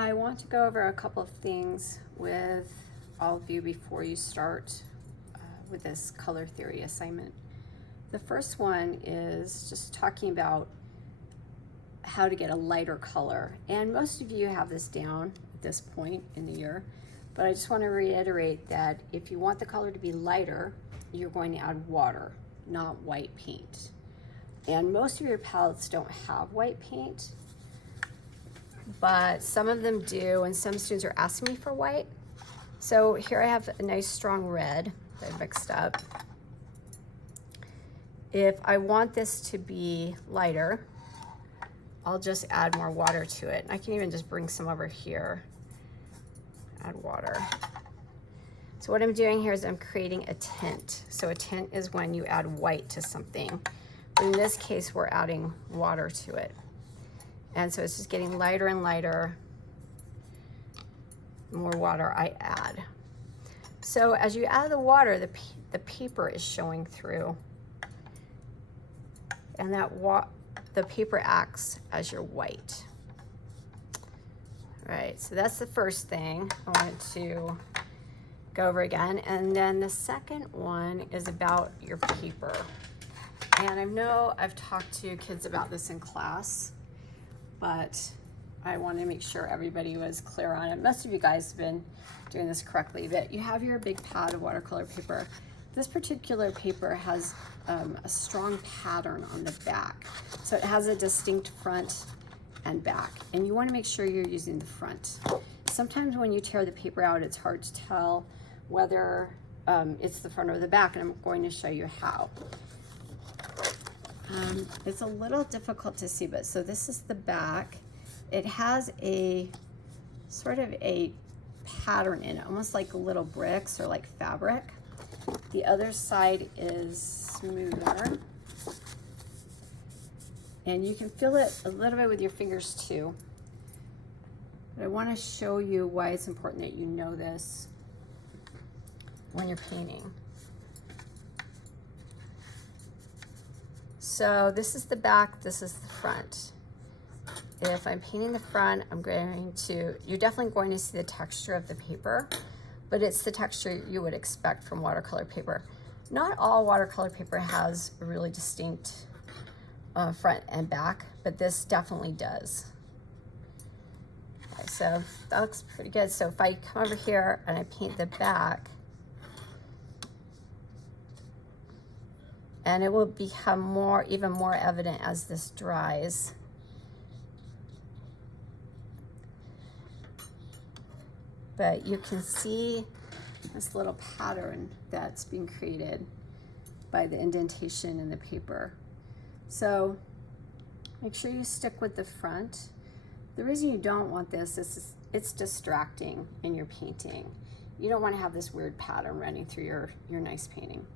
I want to go over a couple of things with all of you before you start with this color theory assignment. The first one is just talking about how to get a lighter color. And most of you have this down at this point in the year, but I just want to reiterate that if you want the color to be lighter, you're going to add water, not white paint. And most of your palettes don't have white paint, but some of them do, and some students are asking me for white. So here I have a nice strong red that I mixed up. If I want this to be lighter, I'll just add more water to it. I can even just bring some over here, add water. So what I'm doing here is I'm creating a tint. So a tint is when you add white to something. But in this case, we're adding water to it. And so it's just getting lighter and lighter. The more water I add. So as you add the water, the paper is showing through. And the paper acts as your white. All right, so that's the first thing I wanted to go over again. And then the second one is about your paper. And I know I've talked to kids about this in class, but I wanted to make sure everybody was clear on it. Most of you guys have been doing this correctly, but you have your big pad of watercolor paper. This particular paper has a strong pattern on the back. So it has a distinct front and back, and you want to make sure you're using the front. Sometimes when you tear the paper out, it's hard to tell whether it's the front or the back, and I'm going to show you how. It's a little difficult to see, but so this is the back. It has a sort of a pattern in it, almost like little bricks or like fabric. The other side is smoother. And you can feel it a little bit with your fingers too. But I want to show you why it's important that you know this when you're painting. So this is the back, this is the front. If I'm painting the front, you're definitely going to see the texture of the paper, but it's the texture you would expect from watercolor paper. Not all watercolor paper has a really distinct front and back, but this definitely does. Okay, so that looks pretty good. So if I come over here and I paint the back, and it will become even more evident as this dries. But you can see this little pattern that's being created by the indentation in the paper. So make sure you stick with the front. The reason you don't want this is it's distracting in your painting. You don't want to have this weird pattern running through your nice painting.